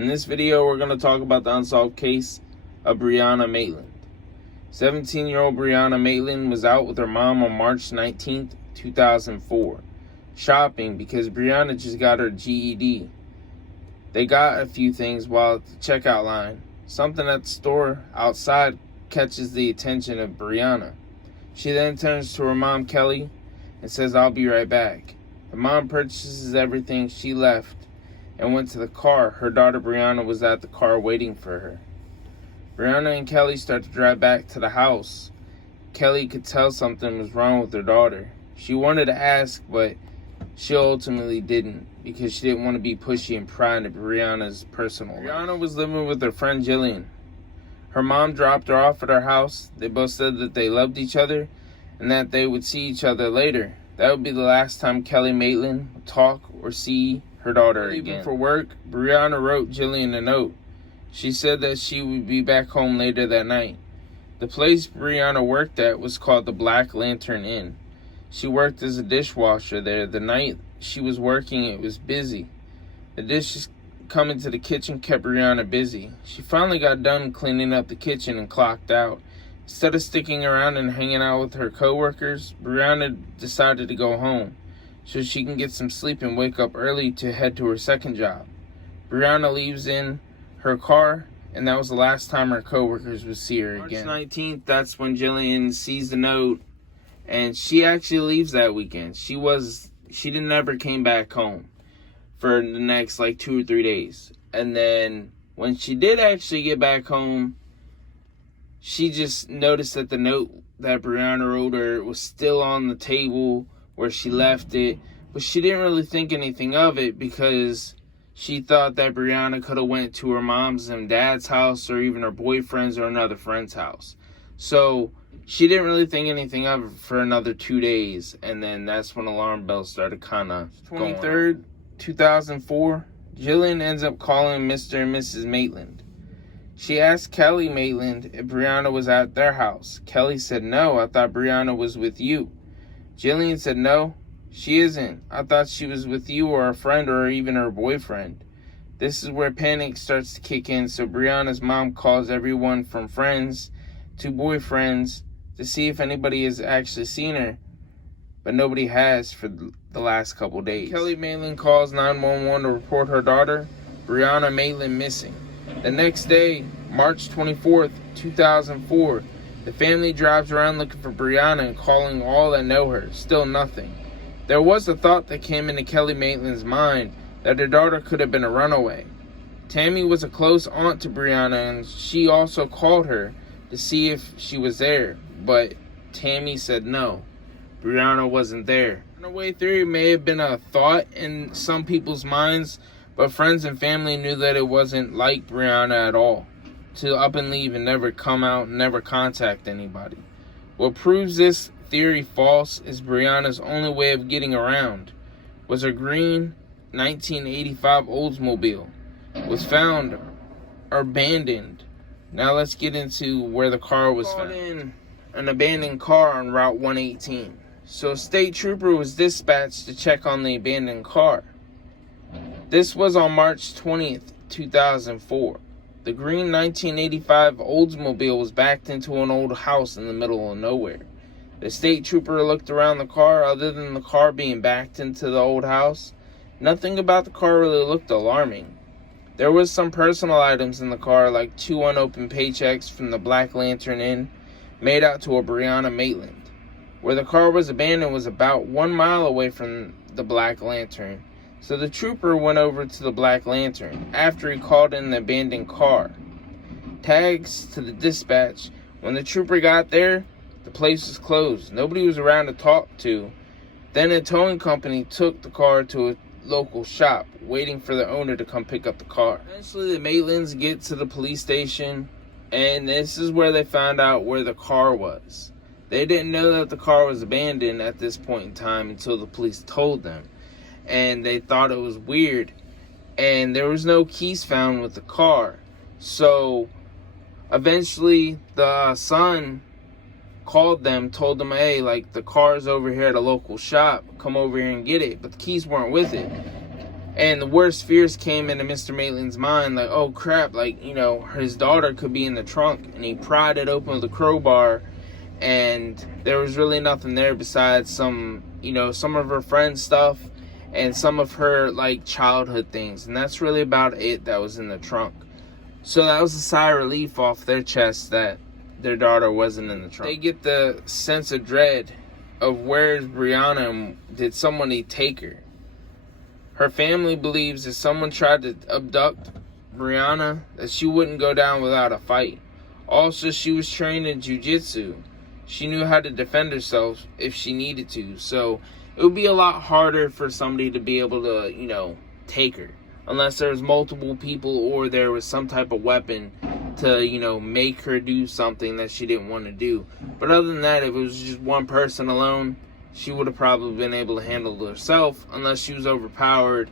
In this video, we're going to talk about the unsolved case of Brianna Maitland. 17-year-old Brianna Maitland was out with her mom on March 19th, 2004, shopping because Brianna just got her GED. They got a few things while at the checkout line. Something at the store outside catches the attention of Brianna. She then turns to her mom, Kelly, and says, "I'll be right back." The mom purchases everything she left and went to the car. Her daughter Brianna was at the car waiting for her. Brianna and Kelly start to drive back to the house. Kelly could tell something was wrong with her daughter. She wanted to ask, but she ultimately didn't because she didn't want to be pushy and pry into Brianna's personal life. Brianna was living with her friend Jillian. Her mom dropped her off at her house. They both said that they loved each other and that they would see each other later. That would be the last time Kelly Maitland would talk or see her daughter again. Leaving for work, Brianna wrote Jillian a note. She said that she would be back home later that night. The place Brianna worked at was called the Black Lantern Inn. She worked as a dishwasher there. The night she was working, it was busy. The dishes coming to the kitchen kept Brianna busy. She finally got done cleaning up the kitchen and clocked out. Instead of sticking around and hanging out with her coworkers, Brianna decided to go home so she can get some sleep and wake up early to head to her second job. Brianna leaves in her car, and that was the last time her coworkers would see her again. March 19th, that's when Jillian sees the note, and she actually leaves that weekend. She never came back home for the next 2 or 3 days. And then when she did actually get back home, she just noticed that the note that Brianna wrote her was still on the table where she left it, but she didn't really think anything of it because she thought that Brianna could have went to her mom's and dad's house or even her boyfriend's or another friend's house. So she didn't really think anything of it for another 2 days, and then that's when alarm bells started kind of going. 23rd, 2004, Jillian ends up calling Mr. and Mrs. Maitland. She asked Kelly Maitland if Brianna was at their house. Kelly said, "No, I thought Brianna was with you." Jillian said, "No, she isn't. I thought she was with you or a friend or even her boyfriend." This is where panic starts to kick in, so Brianna's mom calls everyone from friends to boyfriends to see if anybody has actually seen her, but nobody has for the last couple days. Kelly Maitland calls 911 to report her daughter, Brianna Maitland, missing. The next day, March 24th, 2004, the family drives around looking for Brianna and calling all that know her. Still nothing. There was a thought that came into Kelly Maitland's mind that her daughter could have been a runaway. Tammy was a close aunt to Brianna, and she also called her to see if she was there, but Tammy said no, Brianna wasn't there. Runaway theory may have been a thought in some people's minds, but friends and family knew that it wasn't like Brianna at all, to up and leave and never come out and never contact anybody. What proves this theory false is Brianna's only way of getting around was her green 1985 Oldsmobile. Was found abandoned. Now let's get into where the car was found. In an abandoned car on Route 118. So a state trooper was dispatched to check on the abandoned car. This was on March 20th, 2004. The green 1985 Oldsmobile was backed into an old house in the middle of nowhere. The state trooper looked around the car. Other than the car being backed into the old house, nothing about the car really looked alarming. There was some personal items in the car, like 2 unopened paychecks from the Black Lantern Inn, made out to a Brianna Maitland. Where the car was abandoned was about 1 mile away from the Black Lantern, so the trooper went over to the Black Lantern after he called in the abandoned car. Tags to the dispatch. When the trooper got there, the place was closed. Nobody was around to talk to. Then a towing company took the car to a local shop, waiting for the owner to come pick up the car. Eventually, the Maitlands get to the police station, and this is where they found out where the car was. They didn't know that the car was abandoned at this point in time until the police told them, and they thought it was weird, and there was no keys found with the car. So eventually the son called them, told them, hey, the car's over here at a local shop, come over here and get it. But the keys weren't with it. And the worst fears came into Mr. Maitland's mind, like, oh crap, like, you know, his daughter could be in the trunk. And he pried it open with a crowbar, and there was really nothing there besides some, you know, some of her friend's stuff and some of her, like, childhood things. And that's really about it that was in the trunk. So that was a sigh of relief off their chest that their daughter wasn't in the trunk. They get the sense of dread of where's Brianna and did somebody take her. Her family believes if someone tried to abduct Brianna, that she wouldn't go down without a fight. Also, she was trained in jiu-jitsu. She knew how to defend herself if she needed to. So it would be a lot harder for somebody to be able to, you know, take her. Unless there was multiple people or there was some type of weapon to, you know, make her do something that she didn't want to do. But other than that, if it was just one person alone, she would have probably been able to handle it herself, unless she was overpowered.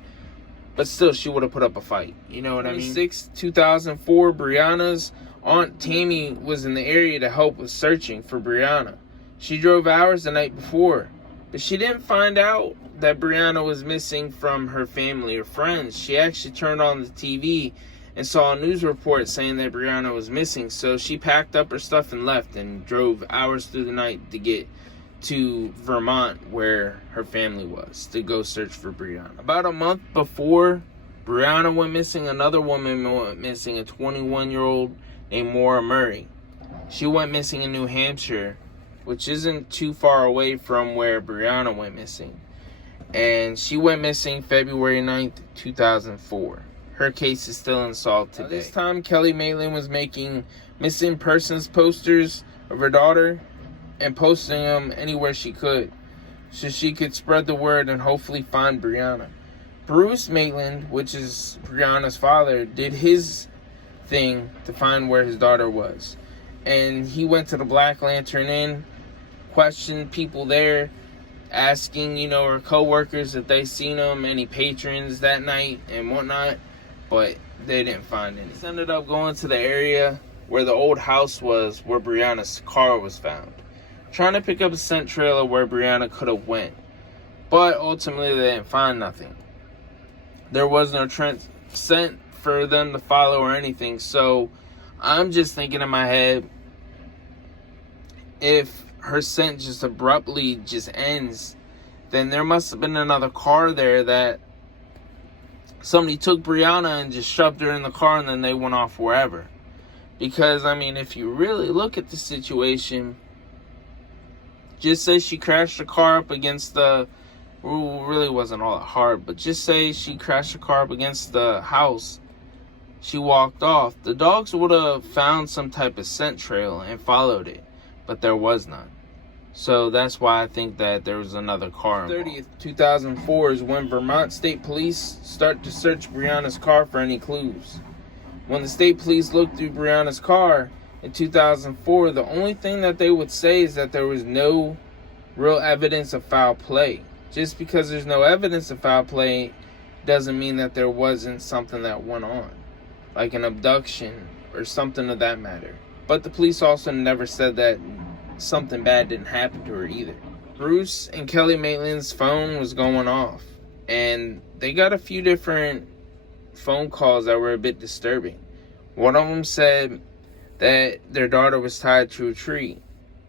But still, she would have put up a fight. You know what I mean? 2004, Brianna's Aunt Tammy was in the area to help with searching for Brianna. She drove hours the night before, but she didn't find out that Brianna was missing from her family or friends. She actually turned on the TV and saw a news report saying that Brianna was missing. So she packed up her stuff and left and drove hours through the night to get to Vermont, where her family was, to go search for Brianna. About a month before Brianna went missing, another woman went missing, a 21-year-old named Maura Murray. She went missing in New Hampshire, which isn't too far away from where Brianna went missing. And she went missing February 9th, 2004. Her case is still unsolved today. This time, Kelly Maitland was making missing persons posters of her daughter and posting them anywhere she could, so she could spread the word and hopefully find Brianna. Bruce Maitland, which is Brianna's father, did his thing to find where his daughter was. And he went to the Black Lantern Inn, questioned people there, asking, you know, her co-workers if they seen them, any patrons that night and whatnot, but they didn't find any. He ended up going to the area where the old house was, where Brianna's car was found, trying to pick up a scent trail of where Brianna could have went. But ultimately, they didn't find nothing. There was no scent for them to follow or anything. So I'm just thinking in my head, if her scent just abruptly just ends, then there must have been another car there that somebody took Brianna and just shoved her in the car and then they went off wherever. Because, I mean, if you really look at the situation, just say she crashed her car up against the, really wasn't all that hard, but just say she crashed her car up against the house, she walked off, the dogs would have found some type of scent trail and followed it, but there was none. So that's why I think that there was another car involved. 30th, 2004 is when Vermont State Police start to search Brianna's car for any clues. When the state police looked through Brianna's car in 2004, the only thing that they would say is that there was no real evidence of foul play. Just because there's no evidence of foul play doesn't mean that there wasn't something that went on, like an abduction or something of that matter. But the police also never said that something bad didn't happen to her either. Bruce and Kelly Maitland's phone was going off, and they got a few different phone calls that were a bit disturbing. One of them said that their daughter was tied to a tree,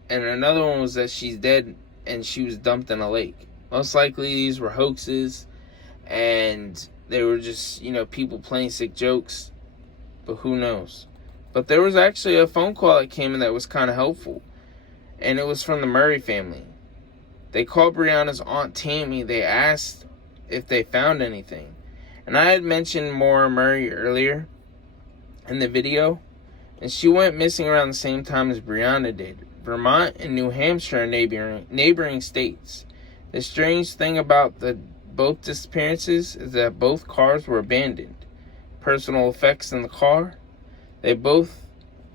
and another one was that she's dead and she was dumped in a lake. Most likely these were hoaxes, and they were just, you know, people playing sick jokes, but who knows. But there was actually a phone call that came in that was kind of helpful, and it was from the Murray family. They called Brianna's Aunt Tammy. They asked if they found anything. And I had mentioned Maura Murray earlier in the video, and she went missing around the same time as Brianna did. Vermont and New Hampshire are neighboring states. The strange thing about both disappearances is that both cars were abandoned. Personal effects in the car, they both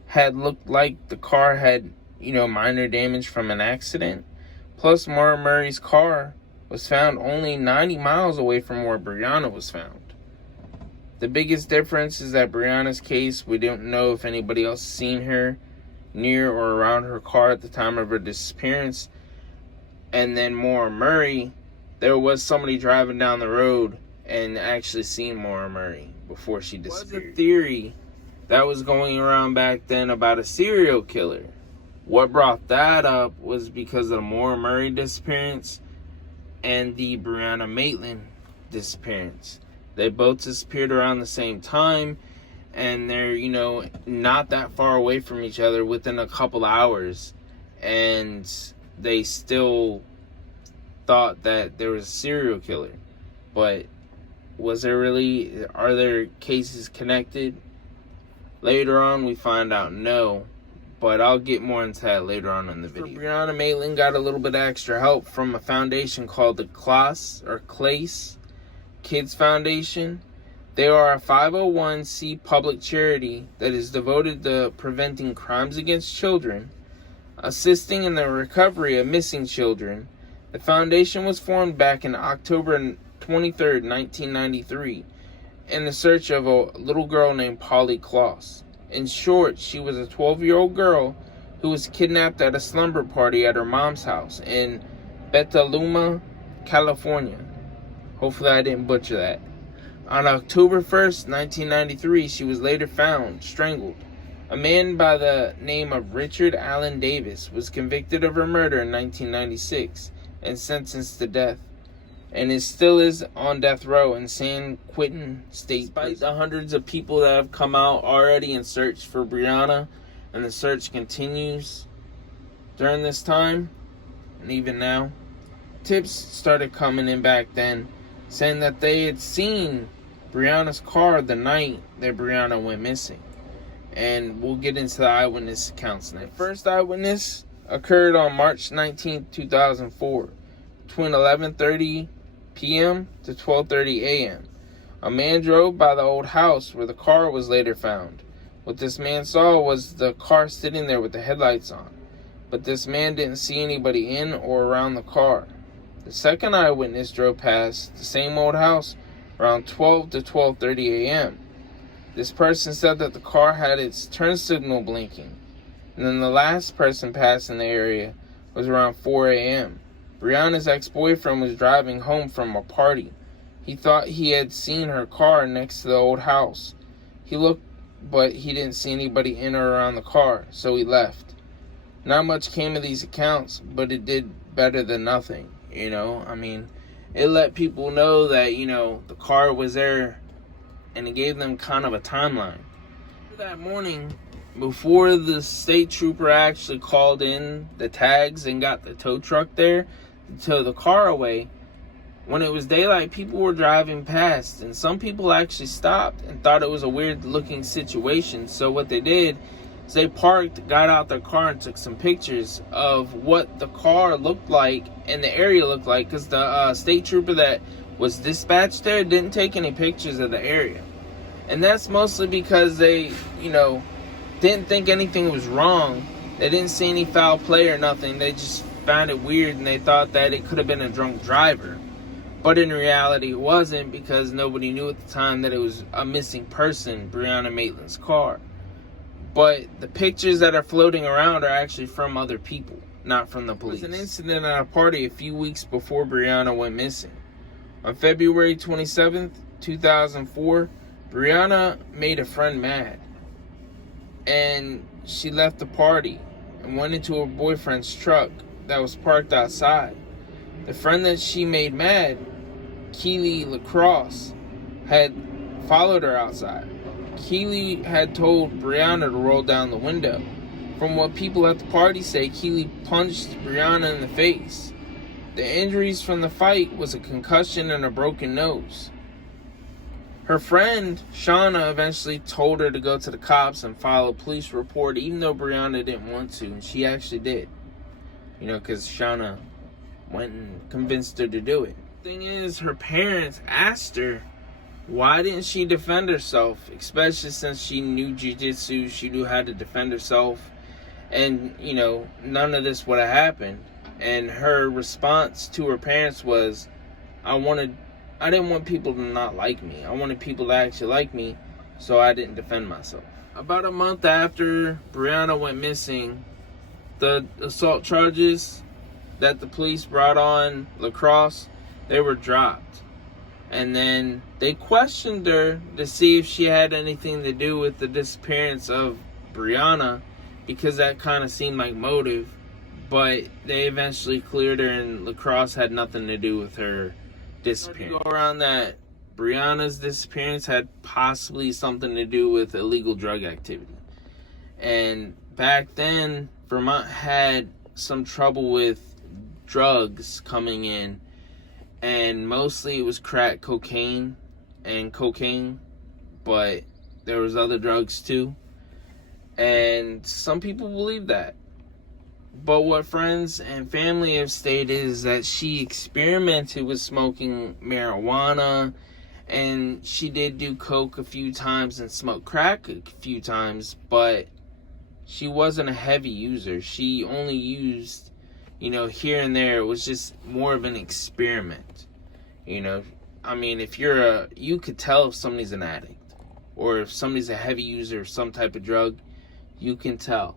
had looked like the car had, you know, minor damage from an accident. Plus, Maura Murray's car was found only 90 miles away from where Brianna was found. The biggest difference is that Brianna's case, we don't know if anybody else seen her near or around her car at the time of her disappearance. And then Maura Murray, there was somebody driving down the road and actually seen Maura Murray before she disappeared. There was a theory that was going around back then about a serial killer. What brought that up was because of the Maura Murray disappearance and the Brianna Maitland disappearance. They both disappeared around the same time, and they're, not that far away from each other, within a couple hours, and they still thought that there was a serial killer. But are there cases connected? Later on we find out no, but I'll get more into that later on in the video. Brianna Maitland got a little bit of extra help from a foundation called the Clace Kids Foundation. They are a 501c public charity that is devoted to preventing crimes against children, assisting in the recovery of missing children. The foundation was formed back in October 23rd, 1993, in the search of a little girl named Polly Kloss. In short, she was a 12-year-old girl who was kidnapped at a slumber party at her mom's house in Petaluma, California. Hopefully I didn't butcher that. On October 1st, 1993, she was later found, strangled. A man by the name of Richard Allen Davis was convicted of her murder in 1996 and sentenced to death, and still is on death row in San Quentin State Prison. Despite the hundreds of people that have come out already in search for Brianna, and the search continues during this time, and even now, tips started coming in back then, saying that they had seen Brianna's car the night that Brianna went missing. And we'll get into the eyewitness accounts next. The first eyewitness occurred on March 19, 2004, between 11:30 p.m. to 12:30 a.m. A man drove by the old house where the car was later found. What this man saw was the car sitting there with the headlights on, but this man didn't see anybody in or around the car. The second eyewitness drove past the same old house around 12 to 12:30 a.m. This person said that the car had its turn signal blinking. And then the last person passing the area was around 4 a.m. Brianna's ex-boyfriend was driving home from a party. He thought he had seen her car next to the old house. He looked, but he didn't see anybody in or around the car, so he left. Not much came of these accounts, but it did better than nothing, It let people know that, the car was there, and it gave them kind of a timeline. That morning, before the state trooper actually called in the tags and got the tow truck there to tow the car away, when it was daylight, people were driving past, and some people actually stopped and thought it was a weird looking situation. So what they did is they parked, got out their car, and took some pictures of what the car looked like and the area looked like, because the state trooper that was dispatched there didn't take any pictures of the area. And that's mostly because they, didn't think anything was wrong. They didn't see any foul play or nothing. They just found it weird, and they thought that it could have been a drunk driver. But in reality, it wasn't, because nobody knew at the time that it was a missing person, Brianna Maitland's car. But the pictures that are floating around are actually from other people, not from the police. There was an incident at a party a few weeks before Brianna went missing. On February 27th, 2004, Brianna made a friend mad, and she left the party and went into her boyfriend's truck that was parked outside. The friend that she made mad, Keely LaCrosse, had followed her outside. Keely had told Brianna to roll down the window. From what people at the party say, Keely punched Brianna in the face. The injuries from the fight was a concussion and a broken nose. Her friend, Shauna, eventually told her to go to the cops and file a police report, even though Brianna didn't want to, and she actually did. Because Shauna went and convinced her to do it. The thing is, her parents asked her, why didn't she defend herself? Especially since she knew jiu-jitsu, she knew how to defend herself, and, none of this would have happened. And her response to her parents was, I didn't want people to not like me. I wanted people to actually like me, so I didn't defend myself. About a month after Brianna went missing, the assault charges that the police brought on LaCrosse, they were dropped. And then they questioned her to see if she had anything to do with the disappearance of Brianna, because that kind of seemed like motive. But they eventually cleared her, and LaCrosse had nothing to do with her disappearance. Go around that Brianna's disappearance had possibly something to do with illegal drug activity. And back then, Vermont had some trouble with drugs coming in, and mostly it was crack cocaine and cocaine, but there was other drugs too. And some people believe that. But what friends and family have stated is that she experimented with smoking marijuana, and she did do coke a few times and smoke crack a few times, but she wasn't a heavy user. She only used, here and there. It was just more of an experiment. I mean, you could tell if somebody's an addict, or if somebody's a heavy user of some type of drug, you can tell.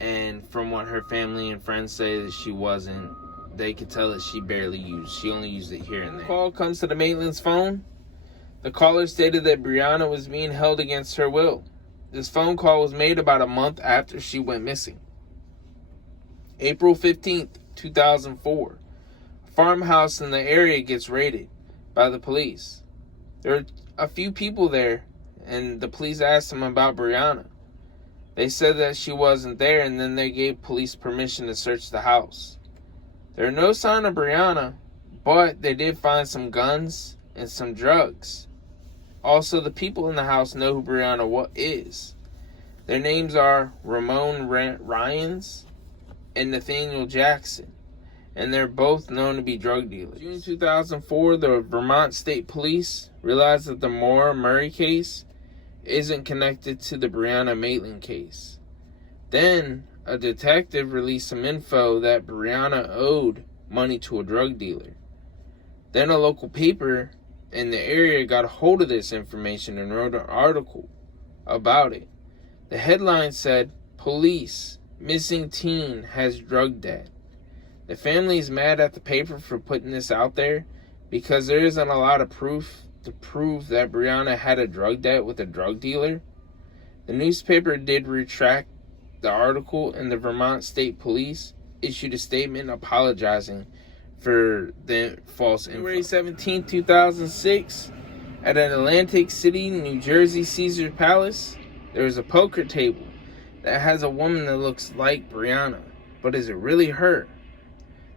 And from what her family and friends say, that she wasn't, they could tell that she barely used. She only used it here and there. Call comes to the Maitland's phone. The caller stated that Brianna was being held against her will. This phone call was made about a month after she went missing. April 15th, 2004. A farmhouse in the area gets raided by the police. There are a few people there, and the police asked them about Brianna. They said that she wasn't there, and then they gave police permission to search the house. There are no sign of Brianna, but they did find some guns and some drugs. Also, the people in the house know who Brianna is. Their names are Ramon Ryans and Nathaniel Jackson, and they're both known to be drug dealers. June 2004, the Vermont State Police realized that the Maura Murray case isn't connected to the Brianna Maitland case. Then, a detective released some info that Brianna owed money to a drug dealer. Then a local paper in the area got a hold of this information and wrote an article about it. The headline said, "Police, missing teen has drug debt." The family is mad at the paper for putting this out there because there isn't a lot of proof to prove that Brianna had a drug debt with a drug dealer. The newspaper did retract the article, and the Vermont State Police issued a statement apologizing for the false info. January 17, 2006, at an Atlantic City, New Jersey Caesars Palace, there is a poker table that has a woman that looks like Brianna, but is it really her?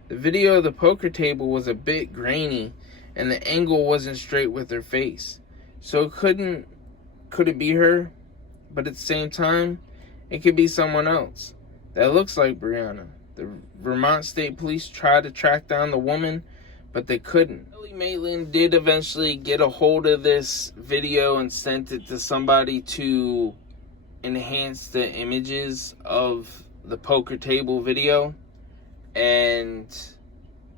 The video of the poker table was a bit grainy, and the angle wasn't straight with her face. So could it be her? But at the same time, it could be someone else that looks like Brianna. The Vermont State Police tried to track down the woman, but they couldn't. Maitland did eventually get a hold of this video and sent it to somebody to enhance the images of the poker table video. And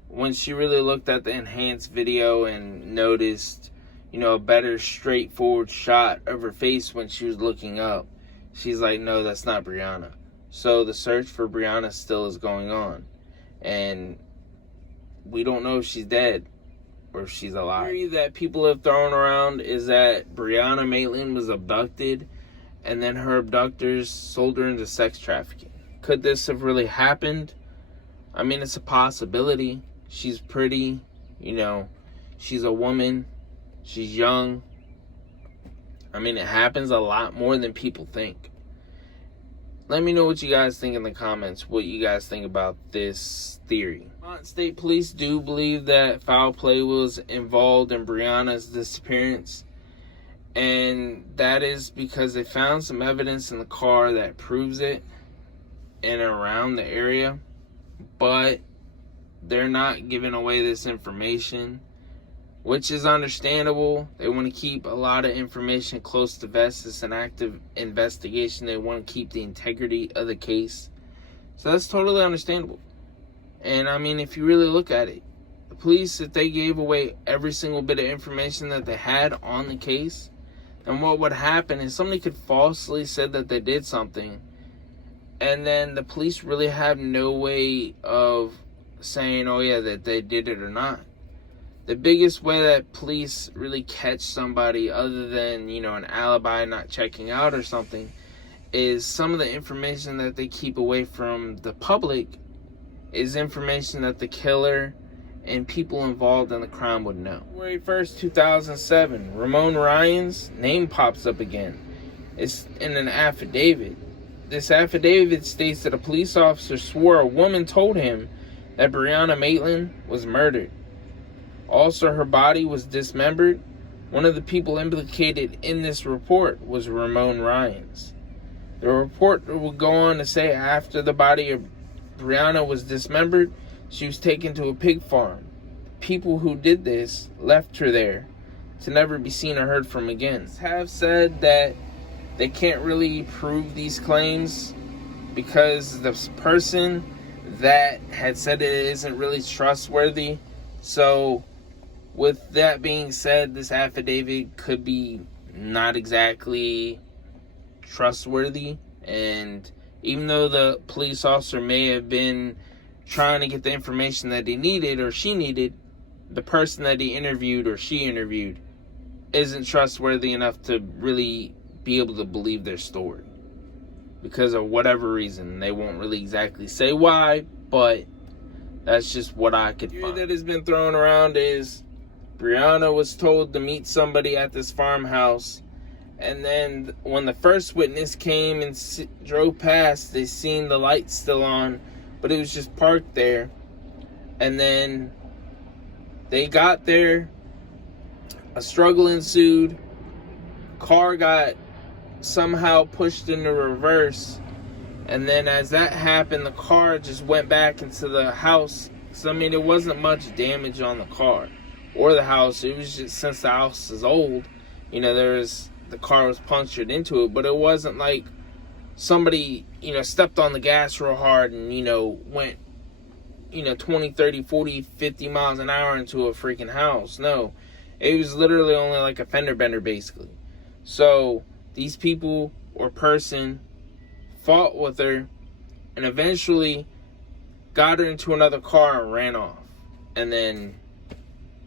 when she really looked at the enhanced video and noticed, a better straightforward shot of her face when she was looking up, she's like, no, that's not Brianna. So the search for Brianna still is going on. And we don't know if she's dead or if she's alive. The theory that people have thrown around is that Brianna Maitland was abducted and then her abductors sold her into sex trafficking. Could this have really happened? I mean, it's a possibility. She's pretty, she's a woman, she's young. I mean, it happens a lot more than people think. Let me know what you guys think in the comments, what you guys think about this theory. Vermont State Police do believe that foul play was involved in Brianna's disappearance, and that is because they found some evidence in the car that proves it and around the area, but they're not giving away this information, which is understandable. They want to keep a lot of information close to vest. It's an active investigation. They want to keep the integrity of the case. So that's totally understandable. And I mean, if you really look at it, the police, if they gave away every single bit of information that they had on the case, then what would happen is somebody could falsely say that they did something, and then the police really have no way of saying, oh yeah, that they did it or not. the biggest way that police really catch somebody, other than, an alibi not checking out or something, is some of the information that they keep away from the public is information that the killer and people involved in the crime would know. February 1st, 2007, Ramon Ryan's name pops up again. It's in an affidavit. This affidavit states that a police officer swore a woman told him that Brianna Maitland was murdered. Also, her body was dismembered. One of the people implicated in this report was Ramon Ryan's. The report would go on to say after the body of Brianna was dismembered, she was taken to a pig farm. People who did this left her there to never be seen or heard from again. Have said that they can't really prove these claims because the person that had said it isn't really trustworthy. So with that being said, this affidavit could be not exactly trustworthy. And even though the police officer may have been trying to get the information that he needed or she needed, the person that he interviewed or she interviewed isn't trustworthy enough to really be able to believe their story. Because of whatever reason. They won't really exactly say why, but that's just what I could find. The theory that has been thrown around is Brianna was told to meet somebody at this farmhouse, and then when the first witness came and drove past, they seen the lights still on, but it was just parked there. And then they got there, a struggle ensued, car got somehow pushed into reverse, and then as that happened, the car just went back into the house. So I mean, it wasn't much damage on the car or the house. It was just, since the house is old, the car was punctured into it, but it wasn't like somebody, stepped on the gas real hard and, went, 20, 30, 40, 50 miles an hour into a freaking house. No, it was literally only like a fender bender, basically. So these people or person fought with her and eventually got her into another car and ran off. And then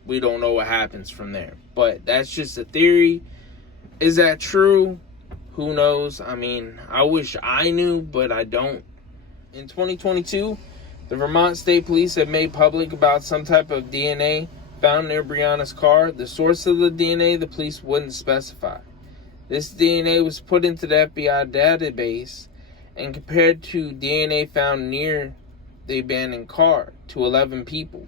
we don't know what happens from there. But that's just a theory. Is that true? Who knows? I mean, I wish I knew, but I don't. In 2022, the Vermont State Police have made public about some type of DNA found near Brianna's car. The source of the DNA, the police wouldn't specify. This DNA was put into the FBI database and compared to DNA found near the abandoned car to 11 people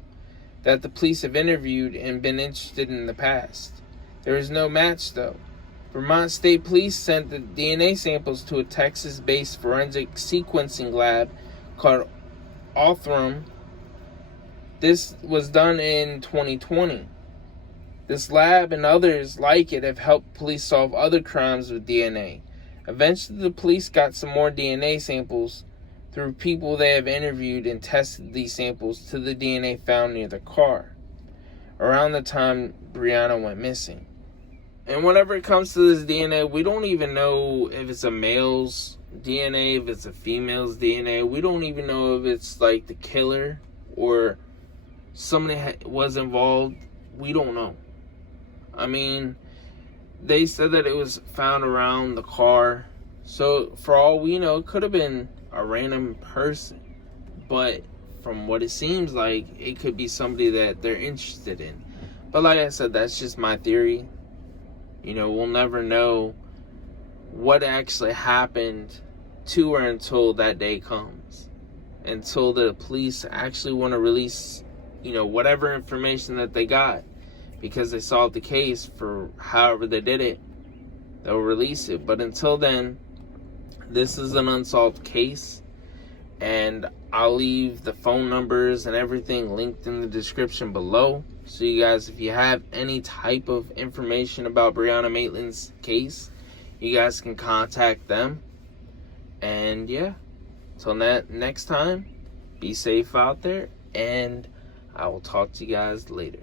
that the police have interviewed and been interested in the past. There is no match, though. Vermont State Police sent the DNA samples to a Texas-based forensic sequencing lab called Othram. This was done in 2020. This lab and others like it have helped police solve other crimes with DNA. Eventually, the police got some more DNA samples through people they have interviewed and tested these samples to the DNA found near the car around the time Brianna went missing. And whenever it comes to this DNA, we don't even know if it's a male's DNA, if it's a female's DNA. We don't even know if it's like the killer or somebody was involved. We don't know. I mean, they said that it was found around the car. So for all we know, it could have been a random person. But from what it seems like, it could be somebody that they're interested in. But like I said, that's just my theory. We'll never know what actually happened to her until that day comes. Until the police actually want to release, whatever information that they got. Because they solved the case for however they did it, they'll release it. But until then, this is an unsolved case. And I'll leave the phone numbers and everything linked in the description below. So you guys, if you have any type of information about Brianna Maitland's case, you guys can contact them. And yeah, till next time, be safe out there. And I will talk to you guys later.